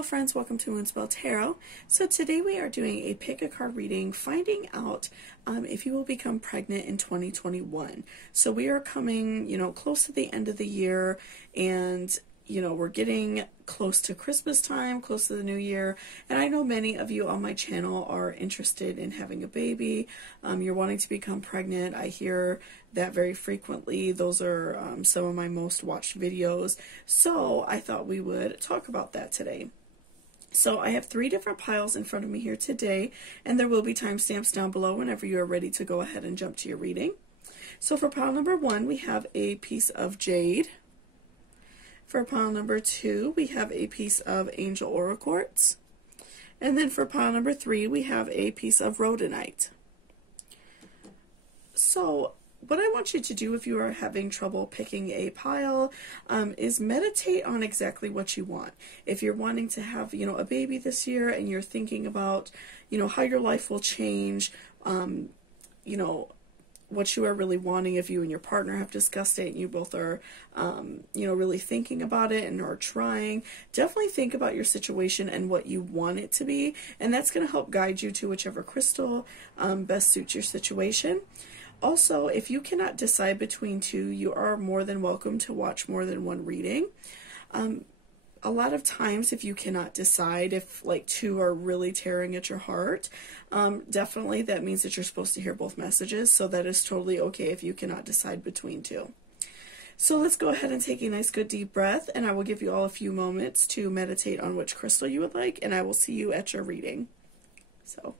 Hello friends, welcome to Moonspell Tarot. So today we are doing a pick a card reading, finding out if you will become pregnant in 2021. So we are coming, close to the end of the year, and we're getting close to Christmas time, close to the new year, and I know many of you on my channel are interested in having a baby. You're wanting to become pregnant. I hear that very frequently. Those are some of my most watched videos. So I thought we would talk about that today. So I have 3 different piles in front of me here today, and there will be timestamps down below whenever you are ready to go ahead and jump to your reading. So for pile number 1, we have a piece of jade. For pile number 2, we have a piece of angel aura quartz. And then for pile number 3, we have a piece of rhodonite. So what I want you to do if you are having trouble picking a pile is meditate on exactly what you want. If you're wanting to have, a baby this year and you're thinking about, how your life will change, what you are really wanting, if you and your partner have discussed it and you both are, really thinking about it and are trying, definitely think about your situation and what you want it to be, and that's going to help guide you to whichever crystal best suits your situation. Also, if you cannot decide between 2, you are more than welcome to watch more than one reading. A lot of times, if you cannot decide, if like 2 are really tearing at your heart, definitely that means that you're supposed to hear both messages, so that is totally okay if you cannot decide between 2. So let's go ahead and take a nice good deep breath, and I will give you all a few moments to meditate on which crystal you would like, and I will see you at your reading. So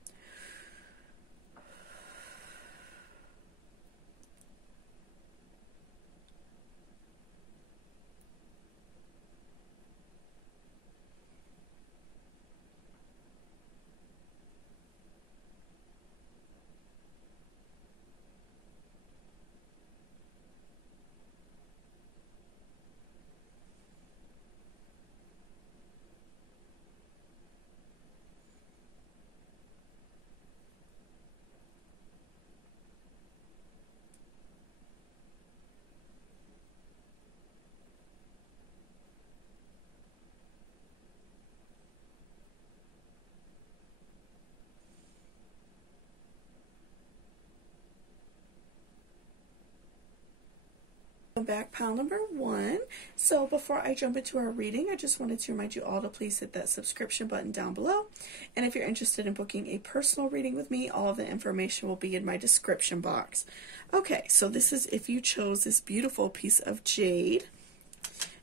back, pile number 1. So before I jump into our reading, I just wanted to remind you all to please hit that subscription button down below, and if you're interested in booking a personal reading with me, all of the information will be in my description box. Okay, so this is if you chose this beautiful piece of jade,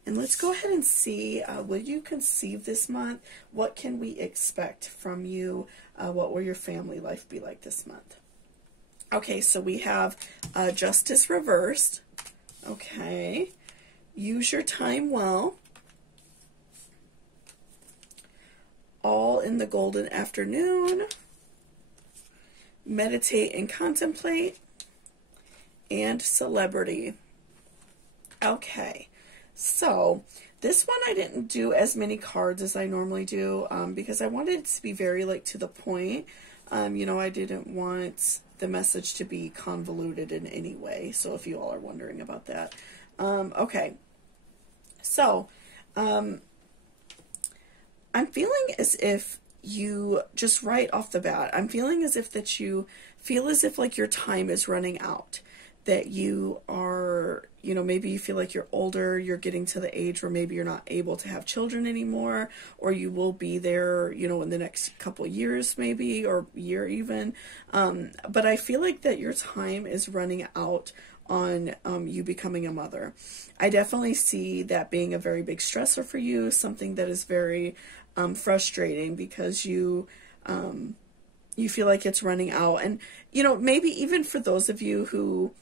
and let's go ahead and see, will you conceive this month? What can we expect from you? What will your family life be like this month? Okay, so we have Justice reversed. Okay, use your time well, all in the golden afternoon, meditate and contemplate, and celebrity. Okay, so this one I didn't do as many cards as I normally do because I wanted it to be very to the point. I didn't want the message to be convoluted in any way, so if you all are wondering about that. Okay, so I'm feeling as if you, just right off the bat, I'm feeling as if that you feel as if your time is running out, that you are, maybe you feel like you're older, you're getting to the age where maybe you're not able to have children anymore, or you will be there, in the next couple years maybe, or year even. But I feel like that your time is running out on you becoming a mother. I definitely see that being a very big stressor for you, something that is very frustrating because you feel like it's running out. And, maybe even for those of you who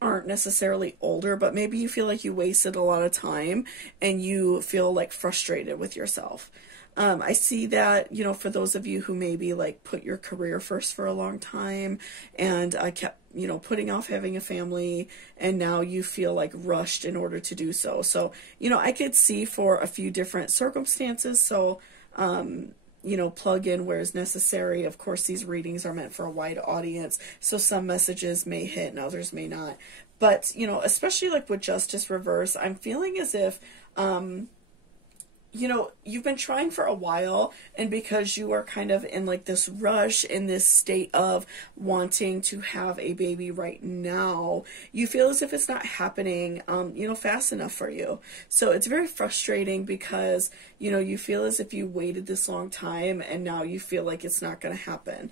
aren't necessarily older, but maybe you feel like you wasted a lot of time and you feel frustrated with yourself. I see that, for those of you who maybe put your career first for a long time and kept, putting off having a family, and now you feel rushed in order to do so. So, I could see for a few different circumstances. So, plug in where is necessary. Of course, these readings are meant for a wide audience, so some messages may hit and others may not. But, especially with Justice Reverse, I'm feeling as if you know, you've been trying for a while, and because you are kind of in like this rush, in this state of wanting to have a baby right now, you feel as if it's not happening, you know, fast enough for you. So it's very frustrating because, you know, you feel as if you waited this long time and now you feel like it's not going to happen.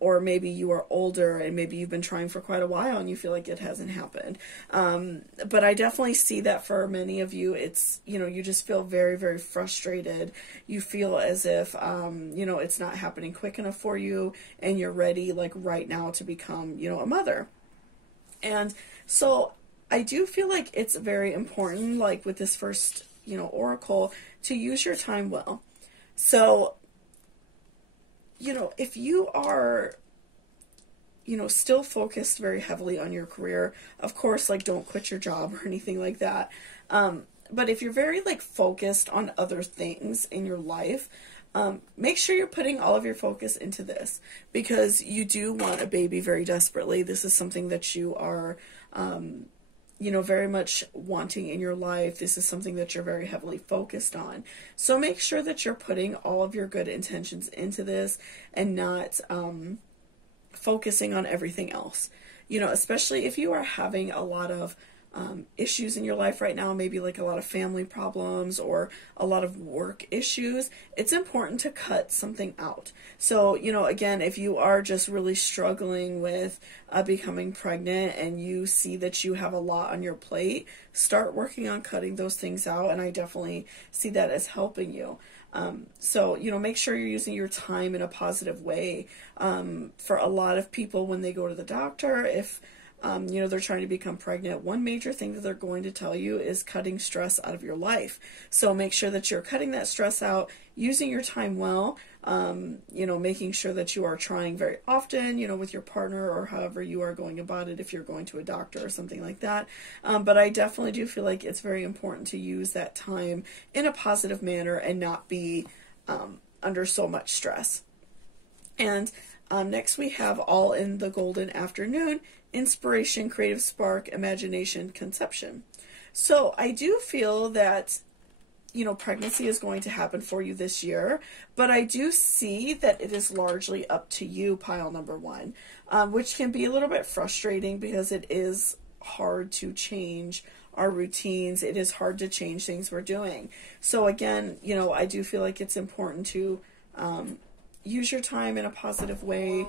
Or maybe you are older and maybe you've been trying for quite a while and you feel like it hasn't happened. But I definitely see that for many of you, it's, you know, you just feel very, very frustrated. You feel as if, you know, it's not happening quick enough for you and you're ready, like right now, to become, you know, a mother. And so I do feel like it's very important, like with this first, you know, oracle, to use your time well. So, you know, if you are, you know, still focused very heavily on your career, of course, like, don't quit your job or anything like that. But if you're very, like, focused on other things in your life, make sure you're putting all of your focus into this, because you do want a baby very desperately. This is something that you are, you know, very much wanting in your life. This is something that you're very heavily focused on. So make sure that you're putting all of your good intentions into this and not focusing on everything else. You know, especially if you are having a lot of issues in your life right now, maybe like a lot of family problems or a lot of work issues, it's important to cut something out. So, you know, again, if you are just really struggling with becoming pregnant and you see that you have a lot on your plate, start working on cutting those things out, and I definitely see that as helping you. So, you know, make sure you're using your time in a positive way. For a lot of people, when they go to the doctor, if you know, they're trying to become pregnant, one major thing that they're going to tell you is cutting stress out of your life. So make sure that you're cutting that stress out, using your time well, you know, making sure that you are trying very often, you know, with your partner or however you are going about it, if you're going to a doctor or something like that. But I definitely do feel like it's very important to use that time in a positive manner and not be under so much stress. And next we have All in the Golden Afternoon: Inspiration, Creative Spark, Imagination, Conception. So I do feel that, you know, pregnancy is going to happen for you this year, but I do see that it is largely up to you, pile number one, which can be a little bit frustrating because it is hard to change our routines. It is hard to change things we're doing. So again, you know, I do feel like it's important to use your time in a positive way.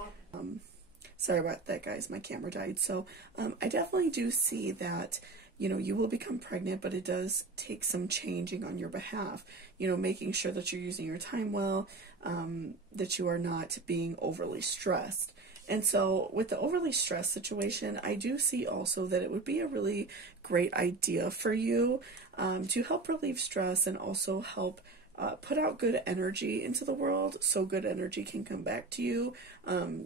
Sorry about that, guys. My camera died. So I definitely do see that, you know, you will become pregnant, but it does take some changing on your behalf. You know, making sure that you're using your time well, that you are not being overly stressed. And so with the overly stressed situation, I do see also that it would be a really great idea for you to help relieve stress and also help put out good energy into the world, so good energy can come back to you,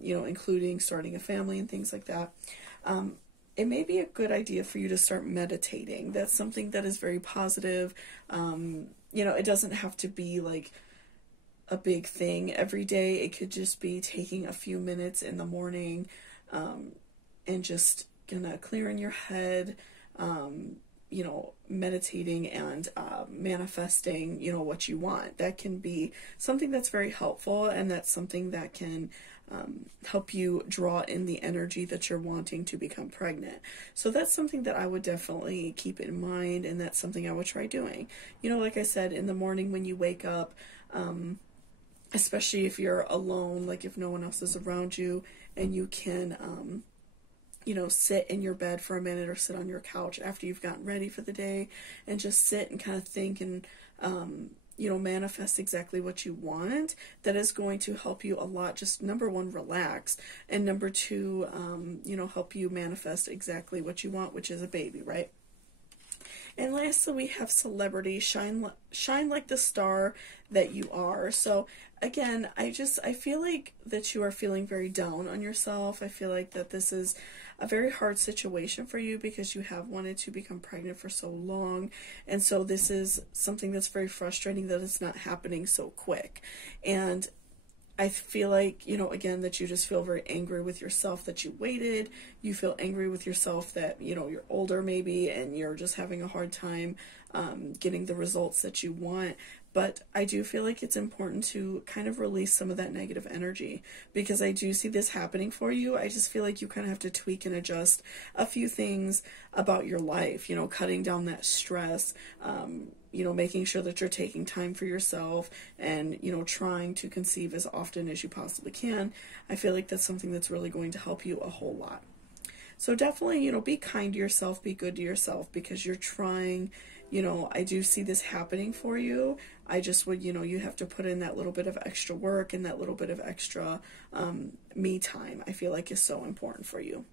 you know, including starting a family and things like that. It may be a good idea for you to start meditating. That's something that is very positive. You know, it doesn't have to be like a big thing every day. It could just be taking a few minutes in the morning and just gonna clearing your head, you know, meditating and manifesting, you know, what you want. That can be something that's very helpful, and that's something that can help you draw in the energy that you're wanting to become pregnant. So that's something that I would definitely keep in mind, and that's something I would try doing. You know, like I said, in the morning when you wake up, especially if you're alone, like if no one else is around you, and you can you know, sit in your bed for a minute or sit on your couch after you've gotten ready for the day and just sit and kind of think and, you know, manifest exactly what you want. That is going to help you a lot. Just number one, relax. And number two, you know, help you manifest exactly what you want, which is a baby, right? And lastly, we have Celebrity: shine like the star that you are. So again, I feel like that you are feeling very down on yourself. I feel like that this is a very hard situation for you because you have wanted to become pregnant for so long. And so this is something that's very frustrating that it's not happening so quick. And I feel like, you know, again, that you just feel very angry with yourself that you waited. You feel angry with yourself that, you know, you're older maybe and you're just having a hard time, getting the results that you want. But I do feel like it's important to kind of release some of that negative energy, because I do see this happening for you. I just feel like you kind of have to tweak and adjust a few things about your life, you know, cutting down that stress, you know, making sure that you're taking time for yourself and, you know, trying to conceive as often as you possibly can. I feel like that's something that's really going to help you a whole lot. So definitely, you know, be kind to yourself, be good to yourself, because you're trying. You know, I do see this happening for you. I just would, you know, you have to put in that little bit of extra work and that little bit of extra me time, I feel like is so important for you.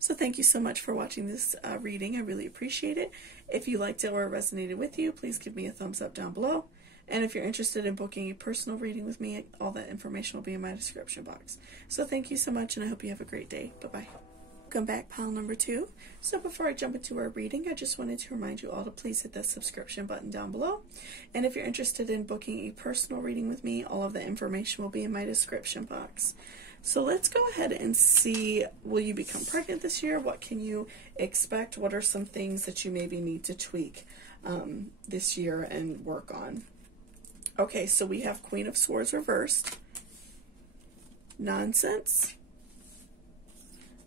So thank you so much for watching this reading. I really appreciate it. If you liked it or it resonated with you, please give me a thumbs up down below. And if you're interested in booking a personal reading with me, all that information will be in my description box. So thank you so much, and I hope you have a great day. Bye-bye. Welcome back, pile number 2. So before I jump into our reading, I just wanted to remind you all to please hit that subscription button down below. And if you're interested in booking a personal reading with me, all of the information will be in my description box. So let's go ahead and see, will you become pregnant this year? What can you expect? What are some things that you maybe need to tweak this year and work on? Okay, so we have Queen of Swords reversed, nonsense,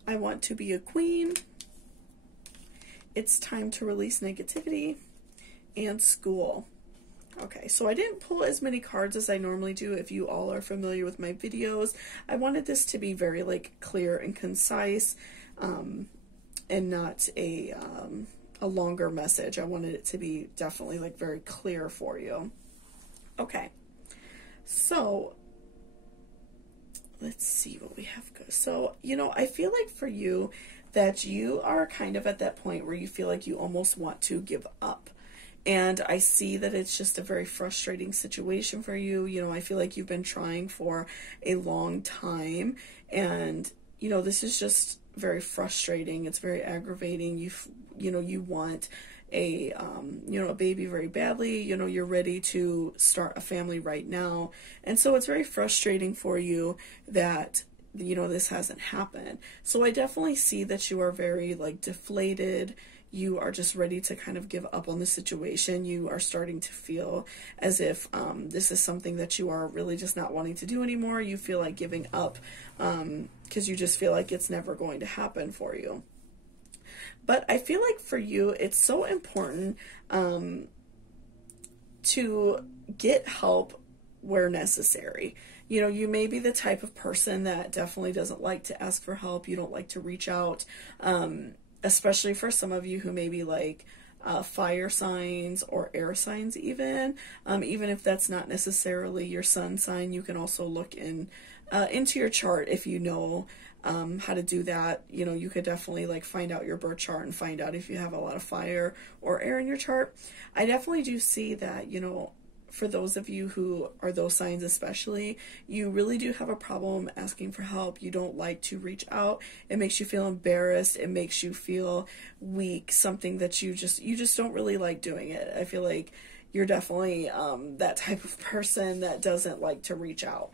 I want to be a queen, it's time to release negativity, and school. Okay, so I didn't pull as many cards as I normally do. If you all are familiar with my videos, I wanted this to be very like clear and concise, and not a longer message. I wanted it to be definitely like very clear for you. Okay, so let's see what we have. So, you know, I feel like for you that you are kind of at that point where you feel like you almost want to give up. And I see that it's just a very frustrating situation for you. You know, I feel like you've been trying for a long time, and, you know, this is just very frustrating. It's very aggravating. You know, you want a, you know, a baby very badly. You know, you're ready to start a family right now. And so it's very frustrating for you that, you know, this hasn't happened. So I definitely see that you are very like deflated. You are just ready to kind of give up on the situation. You are starting to feel as if this is something that you are really just not wanting to do anymore. You feel like giving up because you just feel like it's never going to happen for you. But I feel like for you, it's so important to get help where necessary. You know, you may be the type of person that definitely doesn't like to ask for help. You don't like to reach out, especially for some of you who may be like fire signs or air signs even. Even if that's not necessarily your sun sign, you can also look into your chart if you know how to do that. You know, you could definitely like find out your birth chart and find out if you have a lot of fire or air in your chart. I definitely do see that, you know, for those of you who are those signs especially, you really do have a problem asking for help. You don't like to reach out. It makes you feel embarrassed. It makes you feel weak, something that you just don't really like doing it. I feel like you're definitely that type of person that doesn't like to reach out.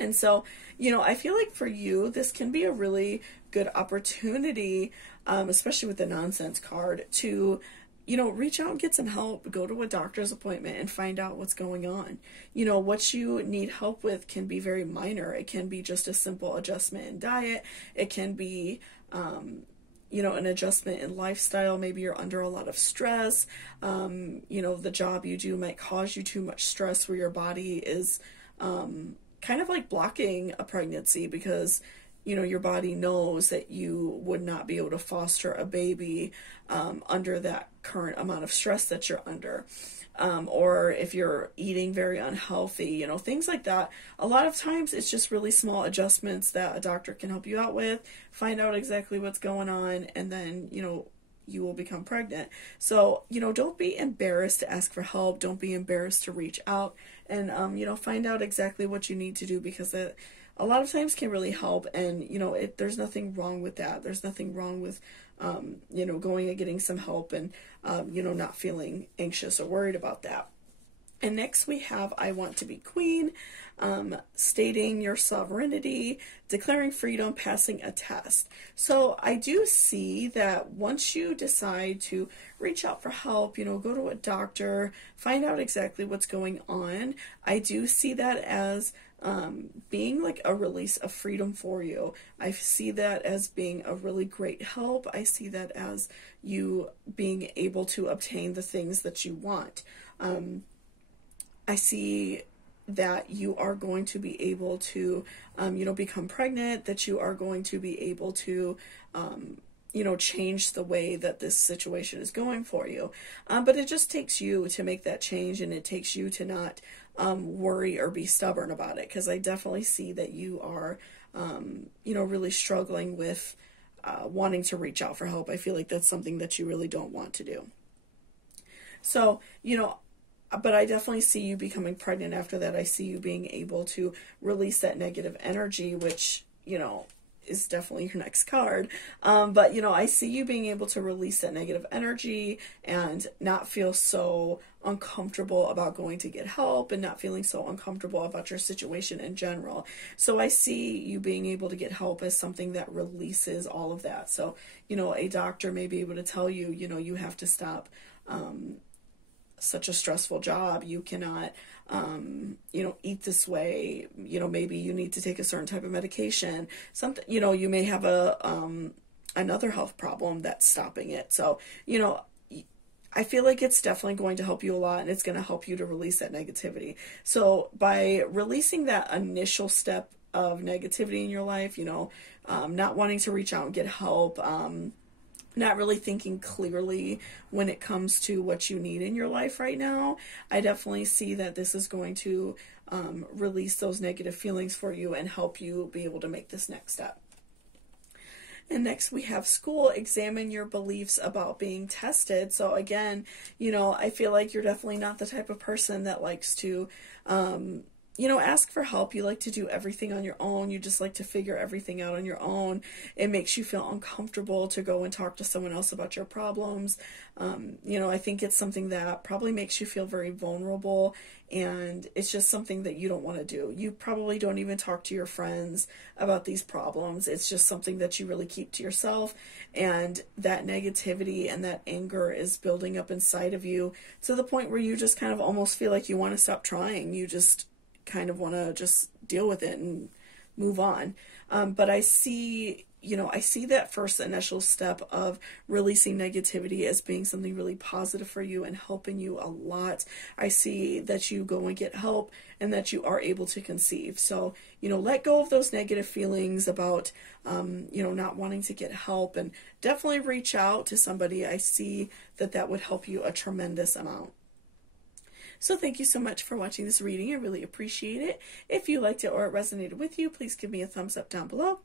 And so, you know, I feel like for you, this can be a really good opportunity, especially with the nonsense card, to, you know, reach out and get some help, go to a doctor's appointment and find out what's going on. You know, what you need help with can be very minor. It can be just a simple adjustment in diet. It can be, you know, an adjustment in lifestyle. Maybe you're under a lot of stress. You know, the job you do might cause you too much stress where your body is, kind of like blocking a pregnancy because, you know, your body knows that you would not be able to foster a baby under that current amount of stress that you're under. Or if you're eating very unhealthy, you know, things like that. A lot of times it's just really small adjustments that a doctor can help you out with, find out exactly what's going on, and then, you know, you will become pregnant. So, you know, don't be embarrassed to ask for help. Don't be embarrassed to reach out and, you know, find out exactly what you need to do, because it a lot of times can really help. And, you know, there's nothing wrong with that. There's nothing wrong with, you know, going and getting some help and, you know, not feeling anxious or worried about that. And next we have I want to be queen, stating your sovereignty, declaring freedom, passing a test. So I do see that once you decide to reach out for help, you know, go to a doctor, find out exactly what's going on, I do see that as being like a release of freedom for you. I see that as being a really great help. I see that as you being able to obtain the things that you want. I see that you are going to be able to, you know, become pregnant, that you are going to be able to, you know, change the way that this situation is going for you. But it just takes you to make that change, and it takes you to not worry or be stubborn about it, because I definitely see that you are, you know, really struggling with wanting to reach out for help. I feel like that's something that you really don't want to do. So, you know, but I definitely see you becoming pregnant after that. I see you being able to release that negative energy, which, you know, is definitely your next card. But, you know, I see you being able to release that negative energy and not feel so uncomfortable about going to get help, and not feeling so uncomfortable about your situation in general. So I see you being able to get help as something that releases all of that. So, you know, a doctor may be able to tell you, you know, you have to stop such a stressful job. You cannot, you know, eat this way. You know, maybe you need to take a certain type of medication. Something, you know, you may have a, another health problem that's stopping it. So, you know, I feel like it's definitely going to help you a lot, and it's going to help you to release that negativity. So by releasing that initial step of negativity in your life, you know, not wanting to reach out and get help, not really thinking clearly when it comes to what you need in your life right now, I definitely see that this is going to release those negative feelings for you and help you be able to make this next step. And next we have school, examine your beliefs about being tested. So again, you know, I feel like you're definitely not the type of person that likes to, you know, ask for help. You like to do everything on your own. You just like to figure everything out on your own. It makes you feel uncomfortable to go and talk to someone else about your problems. You know, I think it's something that probably makes you feel very vulnerable, and it's just something that you don't want to do. You probably don't even talk to your friends about these problems. It's just something that you really keep to yourself, and that negativity and that anger is building up inside of you to the point where you just kind of almost feel like you want to stop trying. You just kind of want to just deal with it and move on. But I see, you know, I see that first initial step of releasing negativity as being something really positive for you and helping you a lot. I see that you go and get help and that you are able to conceive. So, you know, let go of those negative feelings about, you know, not wanting to get help, and definitely reach out to somebody. I see that that would help you a tremendous amount. So thank you so much for watching this reading. I really appreciate it. If you liked it or it resonated with you, please give me a thumbs up down below.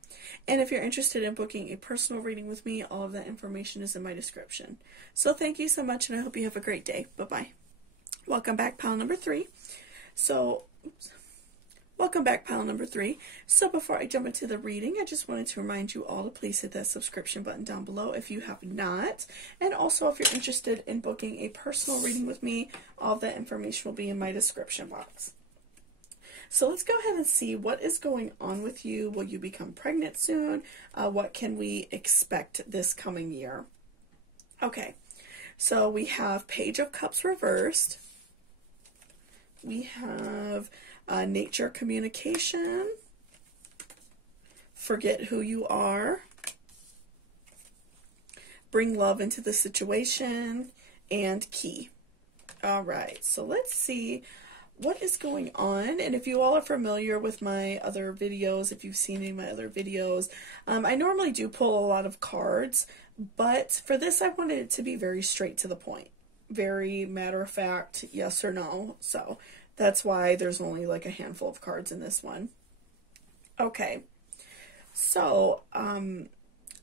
And if you're interested in booking a personal reading with me, all of that information is in my description. So thank you so much, and I hope you have a great day. Bye-bye. Welcome back, pile number 3. Welcome back, pile number 3. So before I jump into the reading, I just wanted to remind you all to please hit that subscription button down below if you have not. And also, if you're interested in booking a personal reading with me, all of that information will be in my description box. So let's go ahead and see what is going on with you. Will you become pregnant soon? What can we expect this coming year? Okay, so we have Page of Cups reversed. We have nature communication, forget who you are, bring love into the situation, and key. All right, so let's see what is going on. And if you all are familiar with my other videos, if you've seen any of my other videos, I normally do pull a lot of cards, but for this I wanted it to be very straight to the point, very matter of fact, yes or no. So that's why there's only like a handful of cards in this one. Okay, so,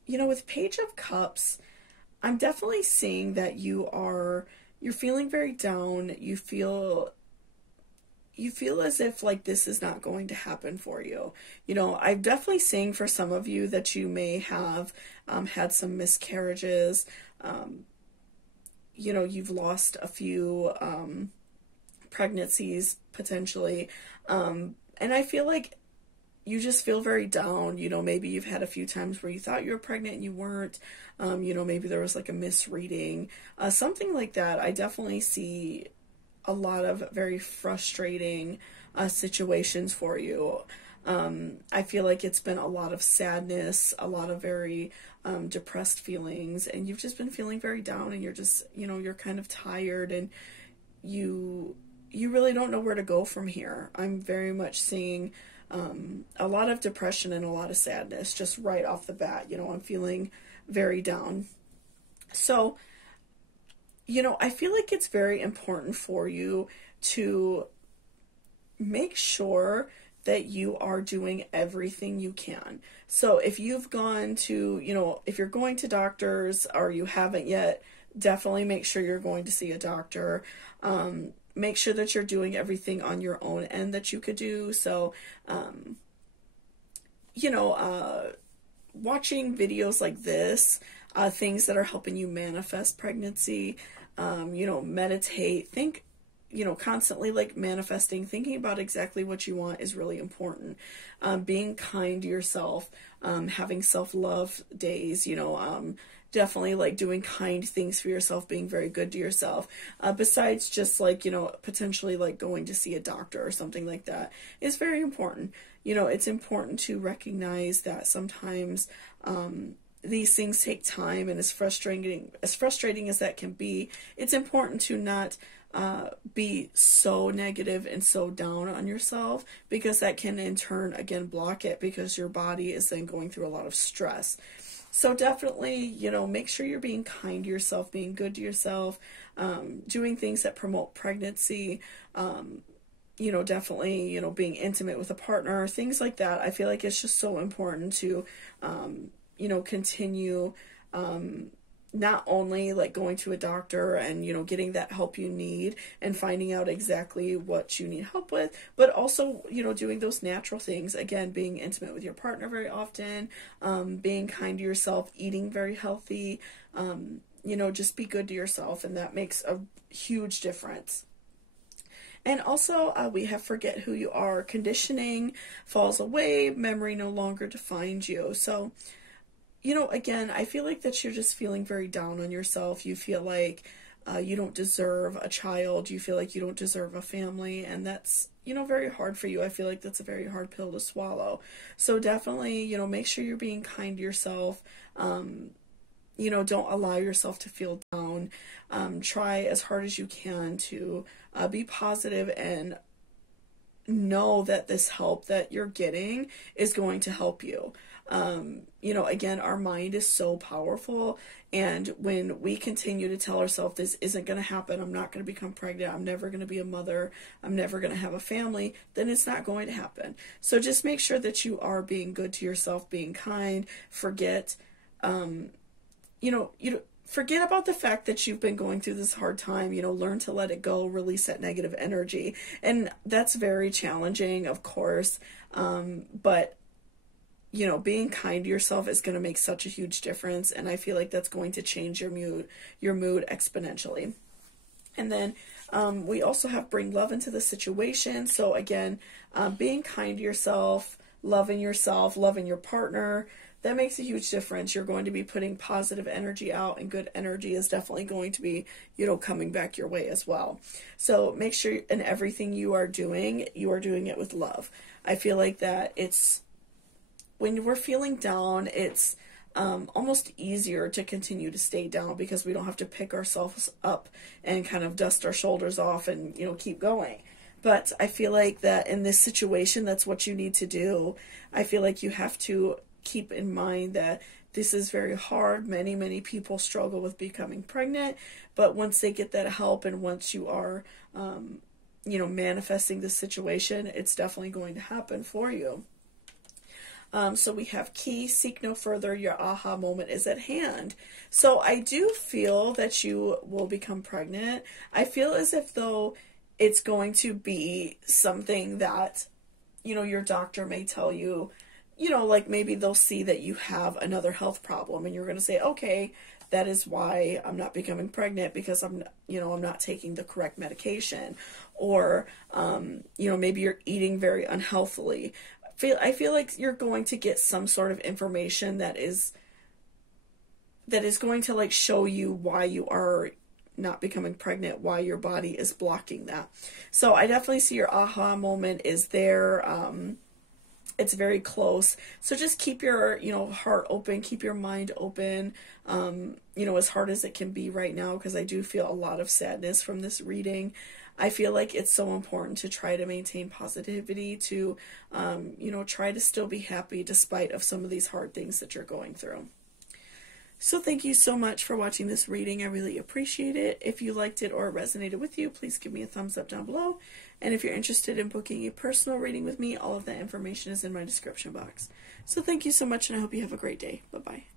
you know, with Page of Cups, I'm definitely seeing that you're feeling very down. You feel as if like this is not going to happen for you. You know, I'm definitely seeing for some of you that you may have had some miscarriages. You know, you've lost a few pregnancies potentially. And I feel like you just feel very down. You know, maybe you've had a few times where you thought you were pregnant and you weren't. You know, maybe there was like a misreading, something like that. I definitely see a lot of very frustrating situations for you. I feel like it's been a lot of sadness, a lot of very depressed feelings, and you've just been feeling very down, and you're just, you know, you're kind of tired, and you really don't know where to go from here. I'm very much seeing a lot of depression and a lot of sadness just right off the bat. You know, I'm feeling very down. So, you know, I feel like it's very important for you to make sure that you are doing everything you can. So if you've gone to, you know, if you're going to doctors or you haven't yet, definitely make sure you're going to see a doctor. Make sure that you're doing everything on your own end that you could do. So, you know, watching videos like this, things that are helping you manifest pregnancy, you know, meditate, think, you know, constantly like manifesting, thinking about exactly what you want is really important. Being kind to yourself, having self-love days, you know, definitely like doing kind things for yourself, being very good to yourself, besides just like, you know, potentially like going to see a doctor or something like that is very important. You know, it's important to recognize that sometimes these things take time, and as frustrating as that can be, it's important to not be so negative and so down on yourself, because that can in turn again block it, because your body is then going through a lot of stress. So definitely, you know, make sure you're being kind to yourself, being good to yourself, doing things that promote pregnancy, you know, definitely, you know, being intimate with a partner, things like that. I feel like it's just so important to, you know, continue, not only like going to a doctor and, you know, getting that help you need and finding out exactly what you need help with, but also, you know, doing those natural things. Again, being intimate with your partner very often, being kind to yourself, eating very healthy, you know, just be good to yourself, and that makes a huge difference. And also, we have forget who you are. Conditioning falls away, memory no longer defines you. So, you know, again, I feel like that you're just feeling very down on yourself. You feel like you don't deserve a child. You feel like you don't deserve a family. And that's, you know, very hard for you. I feel like that's a very hard pill to swallow. So definitely, you know, make sure you're being kind to yourself. You know, don't allow yourself to feel down. Try as hard as you can to be positive and know that this help that you're getting is going to help you. You know, again, our mind is so powerful, and when we continue to tell ourselves this isn't going to happen, I'm not going to become pregnant, I'm never going to be a mother, I'm never going to have a family, then it's not going to happen. So just make sure that you are being good to yourself, being kind, forget, you know, forget about the fact that you've been going through this hard time, you know, learn to let it go, release that negative energy. And that's very challenging, of course, but you know, being kind to yourself is going to make such a huge difference, and I feel like that's going to change your mood exponentially. And then we also have bring love into the situation. So again, being kind to yourself, loving your partner, that makes a huge difference. You're going to be putting positive energy out, and good energy is definitely going to be, you know, coming back your way as well. So make sure in everything you are doing it with love. I feel like that it's, when we're feeling down, it's almost easier to continue to stay down, because we don't have to pick ourselves up and kind of dust our shoulders off and, you know, keep going. But I feel like that in this situation, that's what you need to do. I feel like you have to keep in mind that this is very hard. Many people struggle with becoming pregnant, but once they get that help, and once you are, you know, manifesting this situation, it's definitely going to happen for you. So we have key, seek no further, your aha moment is at hand. So I do feel that you will become pregnant. I feel as if though it's going to be something that, you know, your doctor may tell you, you know, like maybe they'll see that you have another health problem, and you're going to say, okay, that is why I'm not becoming pregnant, because I'm not taking the correct medication, or maybe you're eating very unhealthily. I feel like you're going to get some sort of information that is going to like show you why you are not becoming pregnant, why your body is blocking that. So I definitely see your aha moment is there. It's very close. So just keep your, heart open, keep your mind open, as hard as it can be right now, because I do feel a lot of sadness from this reading. I feel like it's so important to try to maintain positivity, to, try to still be happy despite of some of these hard things that you're going through. So thank you so much for watching this reading. I really appreciate it. If you liked it or it resonated with you, please give me a thumbs up down below. And if you're interested in booking a personal reading with me, all of that information is in my description box. So thank you so much, and I hope you have a great day. Bye-bye.